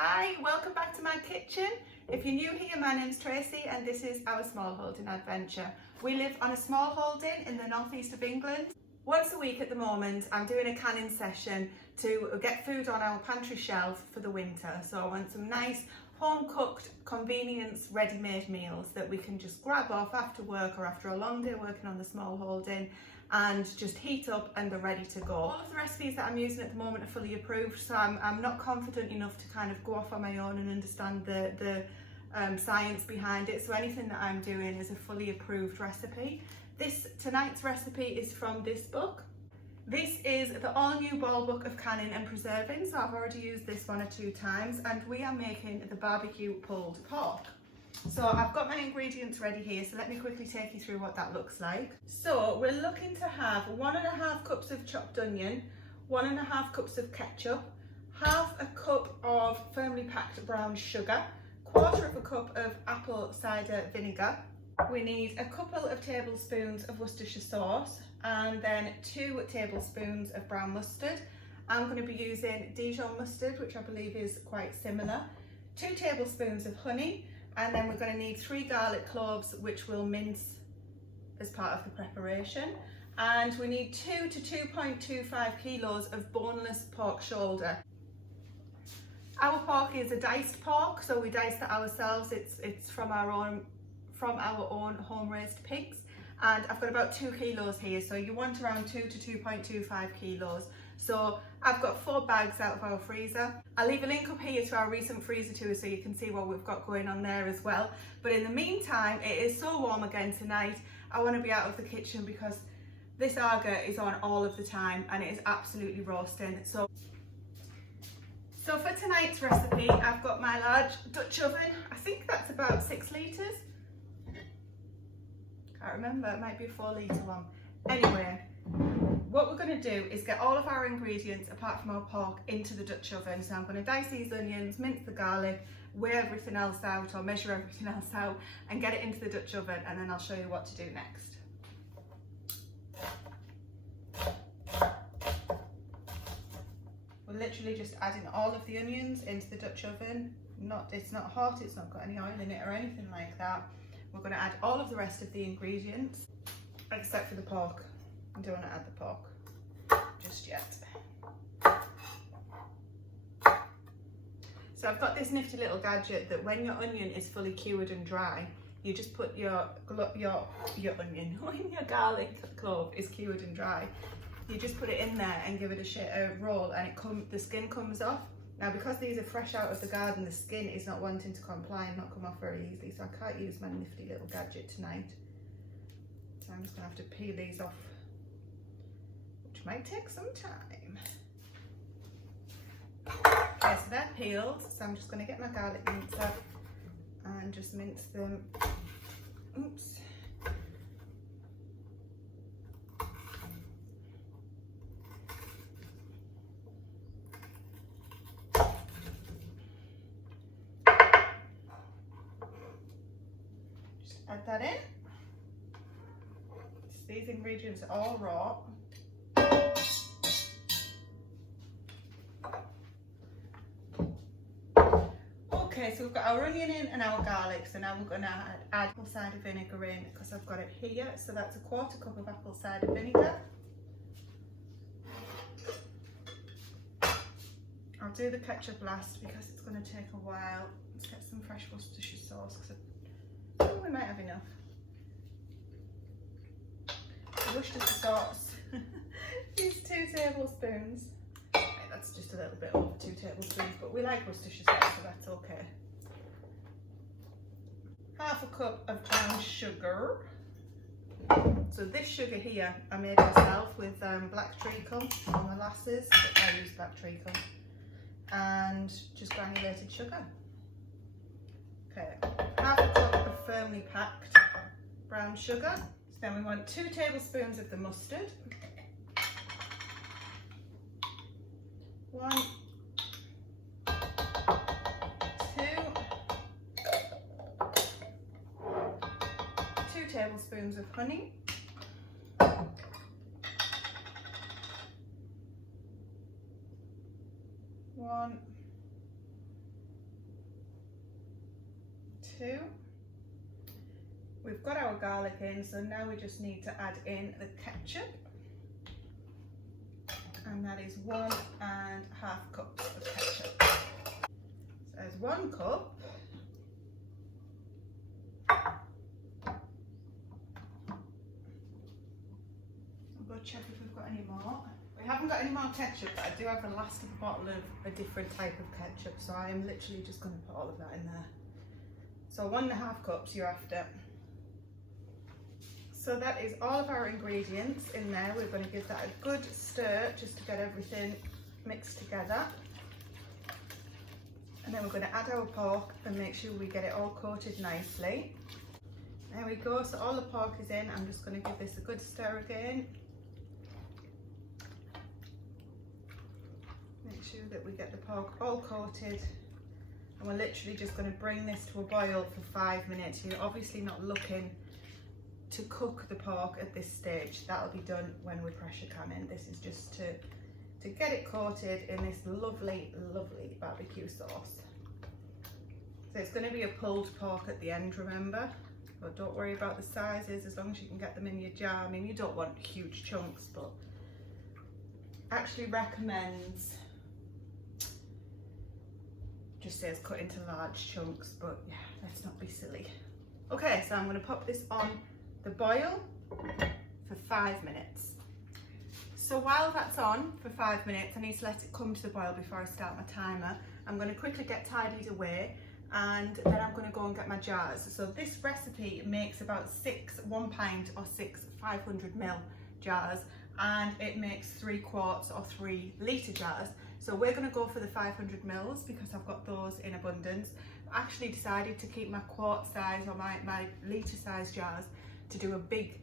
Hi, welcome back to my kitchen. If you're new here, my name's Tracy and this is our smallholding adventure. We live on a smallholding in the northeast of England. Once a week at the moment, I'm doing a canning session to get food on our pantry shelf for the winter. So I want some nice home-cooked, convenience, ready-made meals that we can just grab off after work or after a long day working on the smallholding and just heat up and they're ready to go. All of the recipes that I'm using at the moment are fully approved, so I'm not confident enough to kind of go off on my own and understand the science behind it. So anything that I'm doing is a fully approved recipe. Tonight's recipe is from this book. This is the all-new Ball Book of Canning and Preserving, so I've already used this 1 or 2 times, and we are making the barbecue pulled pork. So I've got my ingredients ready here, so let me quickly take you through what that looks like. So we're looking to have 1.5 cups of chopped onion, 1.5 cups of ketchup, half a cup of firmly packed brown sugar, 1/4 cup of apple cider vinegar. We need a couple of tablespoons of Worcestershire sauce and then 2 tablespoons of brown mustard. I'm going to be using Dijon mustard, which I believe is quite similar, 2 tablespoons of honey, and then we're going to need 3 garlic cloves, which we'll mince as part of the preparation. And we need 2 to 2.25 kilos of boneless pork shoulder. Our pork is a diced pork, so we dice that ourselves. It's from our own home-raised pigs. And I've got about 2 kilos here, so you want around 2 to 2.25 kilos. So I've got 4 bags out of our freezer. I'll leave a link up here to our recent freezer tour so you can see what we've got going on there as well. But in the meantime, it is so warm again tonight, I want to be out of the kitchen because this Arga is on all of the time and it is absolutely roasting. So for tonight's recipe, I've got my large Dutch oven. I think that's about 6 litres. Can't remember, it might be a 4 litre one. Anyway, what we're going to do is get all of our ingredients apart from our pork into the Dutch oven. So I'm going to dice these onions, mince the garlic, weigh everything else out or measure everything else out and get it into the Dutch oven, and then I'll show you what to do next. We're literally just adding all of the onions into the Dutch oven. It's not hot, it's not got any oil in it or anything like that. We're going to add all of the rest of the ingredients except for the pork. I don't want to add the pork just yet. So I've got this nifty little gadget that when your onion is fully cured and dry, you just put your onion, when your garlic clove is cured and dry, you just put it in there and give it a roll, and the skin comes off. Now, because these are fresh out of the garden, the skin is not wanting to comply and not come off very easily, so I can't use my nifty little gadget tonight. So I'm just going to have to peel these off, which might take some time. Okay, so they're peeled, so I'm just going to get my garlic mincer and just mince them. Oops. Add that in. So these ingredients are all raw. Okay, so we've got our onion in and our garlic, so now we're going to add apple cider vinegar in because I've got it here. So that's 1/4 cup of apple cider vinegar. I'll do the ketchup last because it's going to take a while. Let's get some fresh Worcestershire sauce because we might have enough. Worcestershire sauce is 2 tablespoons. Okay, that's just a little bit over 2 tablespoons, but we like Worcestershire sauce, so that's okay. 1/2 cup of brown sugar. So this sugar here I made myself with black treacle or molasses, but I use black treacle, and just granulated sugar. Okay, 1/2 cup of firmly packed brown sugar. So then we want 2 tablespoons of the mustard, 1, 2 tablespoons of honey, 1, 2. We've got our garlic in, so now we just need to add in the ketchup. And that is 1.5 cups of ketchup. So there's 1 cup. I'll go check if we've got any more. We haven't got any more ketchup, but I do have the last of the bottle of a different type of ketchup, so I am literally just going to put all of that in there. So 1.5 cups you're after. So that is all of our ingredients in there. We're going to give that a good stir just to get everything mixed together. And then we're going to add our pork and make sure we get it all coated nicely. There we go, so all the pork is in. I'm just going to give this a good stir again. Make sure that we get the pork all coated. And we're literally just going to bring this to a boil for 5 minutes. You're obviously not looking to cook the pork at this stage. That'll be done when we pressure can in. This is just to get it coated in this lovely, lovely barbecue sauce. So it's going to be a pulled pork at the end, remember? But don't worry about the sizes, as long as you can get them in your jar. I mean, you don't want huge chunks, but actually recommends, just says cut into large chunks, but yeah, let's not be silly. Okay, so I'm going to pop this on the boil for 5 minutes. So while that's on for 5 minutes, I need to let it come to the boil before I start my timer. I'm going to quickly get tidied away, and then I'm going to go and get my jars. So this recipe makes about 6 1 pint or 6 500ml jars, and it makes 3 quarts or 3 litre jars. So we're going to go for the 500ml because I've got those in abundance. I actually decided to keep my quart size or my litre size jars to do a big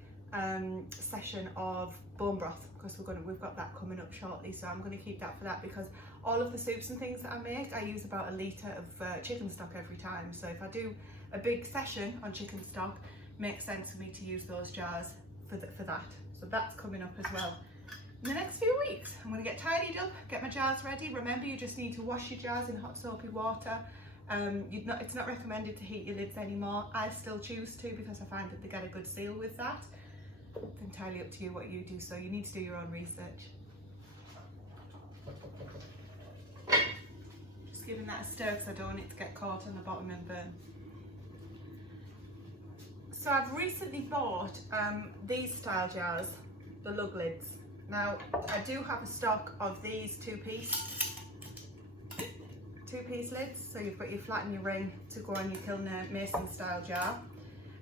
session of bone broth, because we've got that coming up shortly. So I'm going to keep that for that, because all of the soups and things that I make, I use about a litre of chicken stock every time. So if I do a big session on chicken stock, it makes sense for me to use those jars for that. So that's coming up as well in the next few weeks. I'm going to get tidied up, get my jars ready. Remember, you just need to wash your jars in hot soapy water. It's not recommended to heat your lids anymore. I still choose to, because I find that they get a good seal with that. It's entirely up to you what you do, so you need to do your own research. Just giving that a stir because I don't want it to get caught on the bottom and burn. So I've recently bought these style jars, the lug lids. Now I do have a stock of these two-piece lids, so you've got your flat and your ring to go on your Kilner Mason style jar.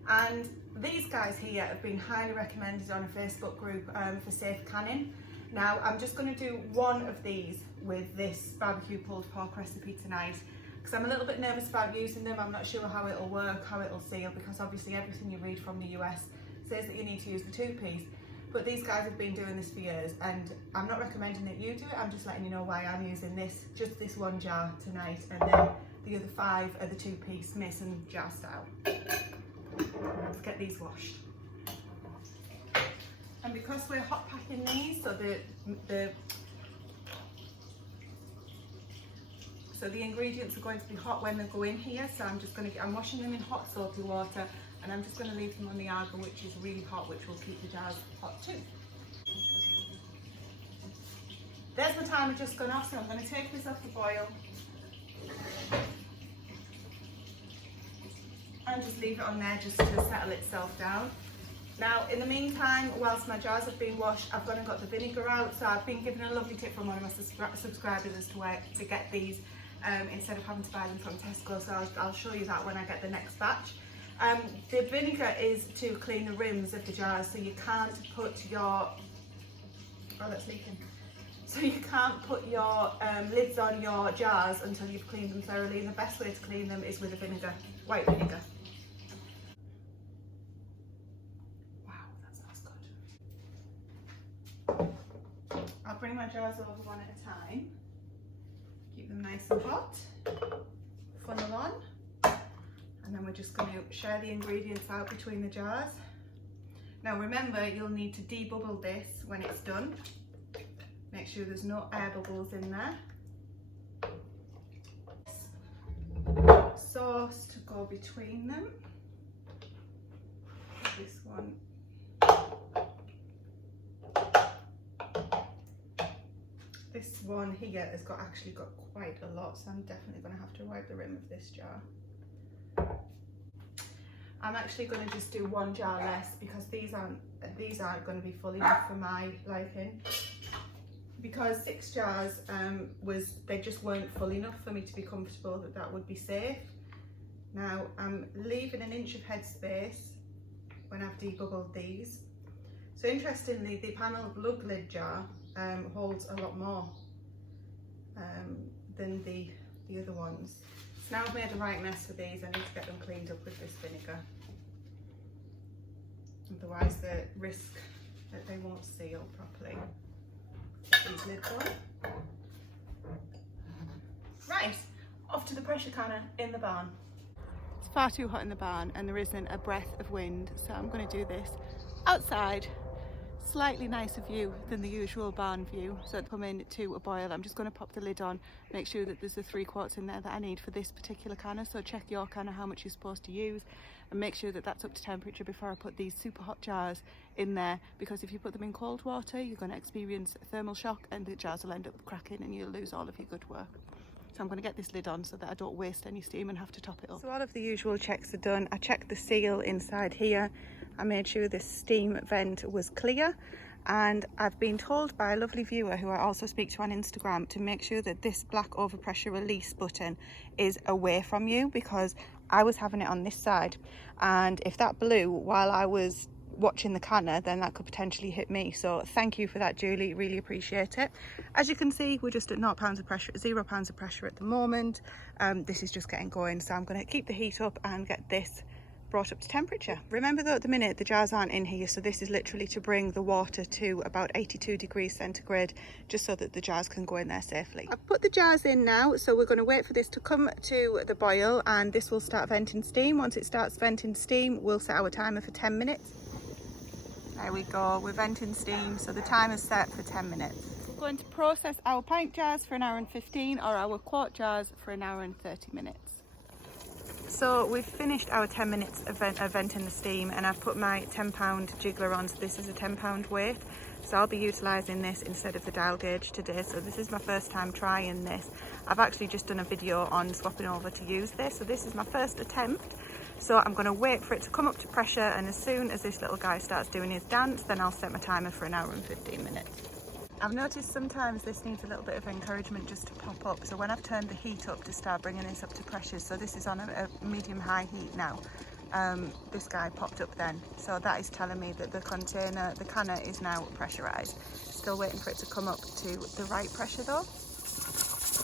And these guys here have been highly recommended on a Facebook group for safe canning. Now I'm just going to do one of these with this barbecue pulled pork recipe tonight, because I'm a little bit nervous about using them. I'm not sure how it'll work, how it'll seal, because obviously everything you read from the US says that you need to use the two-piece. But these guys have been doing this for years, and I'm not recommending that you do it. I'm just letting you know why I'm using this, just this one jar tonight, and then the other 5 are the two-piece mason jar style. Let's get these washed. And because we're hot packing these, so the ingredients are going to be hot when they go in here. So I'm washing them in hot soapy water, and I'm just going to leave them on the Argo, which is really hot, which will keep the jars hot too. There's my timer just gone off, so I'm going to take this off the boil and just leave it on there just to settle itself down. Now, in the meantime, whilst my jars have been washed, I've gone and got the vinegar out. So I've been given a lovely tip from one of my subscribers as to where to get these instead of having to buy them from Tesco. So I'll show you that when I get the next batch. The vinegar is to clean the rims of the jars, so you can't put your, oh, that's leaking. So you can't put your lids on your jars until you've cleaned them thoroughly. And the best way to clean them is with a vinegar, white vinegar. I'll bring my jars over one at a time, keep them nice and hot, funnel on, and then we're just going to share the ingredients out between the jars. Now remember, you'll need to debubble this when it's done. Make sure there's no air bubbles in there. So sauce to go between them. This one. This one here has actually got quite a lot, so I'm definitely going to have to wipe the rim of this jar. I'm actually going to just do one jar less because these aren't going to be full enough for my liking. Because 6 jars they just weren't full enough for me to be comfortable that would be safe. Now I'm leaving an inch of headspace when I've debubbled these. So interestingly, the panelled lug lid jar holds a lot more than the other ones. So now I've made a right mess with these. I need to get them cleaned up with this vinegar. Otherwise the risk that they won't seal properly. Put these lids on. Right, off to the pressure canner in the barn. It's far too hot in the barn and there isn't a breath of wind, so I'm going to do this outside. Slightly nicer view than the usual barn view. So to come in to a boil, I'm just going to pop the lid on, make sure that there's the 3 quarts in there that I need for this particular canner. So check your canner how much you're supposed to use and make sure that that's up to temperature before I put these super hot jars in there, because if you put them in cold water you're going to experience thermal shock and the jars will end up cracking and you'll lose all of your good work. So I'm going to get this lid on so that I don't waste any steam and have to top it up. So all of the usual checks are done. I checked the seal inside here. I made sure this steam vent was clear, and I've been told by a lovely viewer who I also speak to on Instagram to make sure that this black overpressure release button is away from you, because I was having it on this side, and if that blew while I was watching the canner, then that could potentially hit me. So thank you for that, Julie, really appreciate it. As you can see, we're just at 0 pounds of pressure, 0 pounds of pressure at the moment. This is just getting going, so I'm going to keep the heat up and get this brought up to temperature. Remember though, at the minute the jars aren't in here, so this is literally to bring the water to about 82 degrees centigrade, just so that the jars can go in there safely. I've put the jars in now, so we're going to wait for this to come to the boil and this will start venting steam. Once it starts venting steam, we'll set our timer for 10 minutes. There we go, we're venting steam, so the timer's set for 10 minutes. We're going to process our pint jars for 1 hour and 15 or our quart jars for 1 hour and 30 minutes. So we've finished our 10 minutes of venting the steam, and I've put my 10-pound jiggler on, so this is a 10-pound weight. So I'll be utilising this instead of the dial gauge today. So this is my first time trying this. I've actually just done a video on swapping over to use this, so this is my first attempt. So I'm going to wait for it to come up to pressure, and as soon as this little guy starts doing his dance, then I'll set my timer for 1 hour and 15 minutes. I've noticed sometimes this needs a little bit of encouragement just to pop up. So when I've turned the heat up to start bringing this up to pressure, so this is on a medium-high heat now, this guy popped up then. So that is telling me that the canner is now pressurised. Still waiting for it to come up to the right pressure though.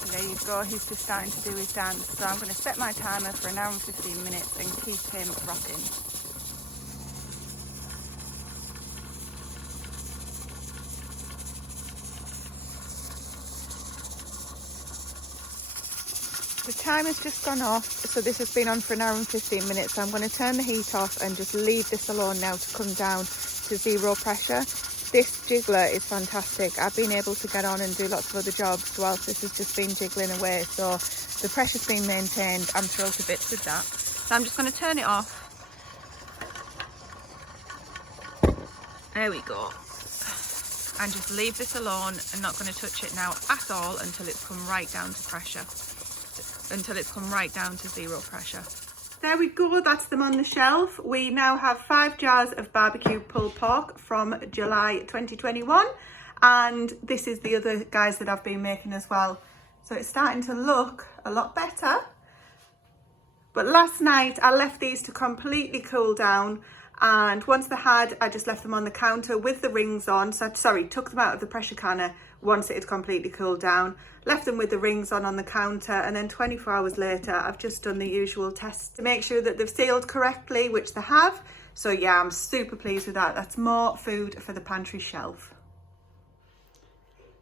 And there you go, he's just starting to do his dance. So I'm going to set my timer for 1 hour and 15 minutes and keep him rocking. The timer's just gone off, so this has been on for 1 hour and 15 minutes. So I'm going to turn the heat off and just leave this alone now to come down to 0 pressure. This jiggler is fantastic. I've been able to get on and do lots of other jobs whilst this has just been jiggling away. So the pressure's been maintained. I'm thrilled to bits with that. So I'm just going to turn it off. There we go. And just leave this alone. I'm not going to touch it now at all until it's come right down to pressure. Until it's come right down to 0 pressure. There we go, that's them on the shelf. We now have 5 jars of barbecue pulled pork from July 2021, and this is the other guys that I've been making as well. So it's starting to look a lot better. But last night I left these to completely cool down, and once they had, I just left them on the counter with the rings on. So sorry, took them out of the pressure canner once it had completely cooled down, left them with the rings on the counter, and then 24 hours later I've just done the usual tests to make sure that they've sealed correctly, which they have. So yeah, I'm super pleased with that. That's more food for the pantry shelf.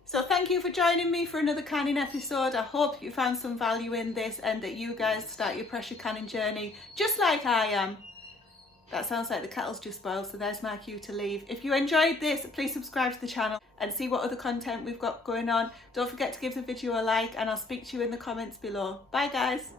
So thank you for joining me for another canning episode. I hope you found some value in this and that you guys start your pressure canning journey just like I am. That sounds like the kettle's just boiled, so there's my cue to leave. If you enjoyed this, please subscribe to the channel and see what other content we've got going on. Don't forget to give the video a like, and I'll speak to you in the comments below. Bye guys.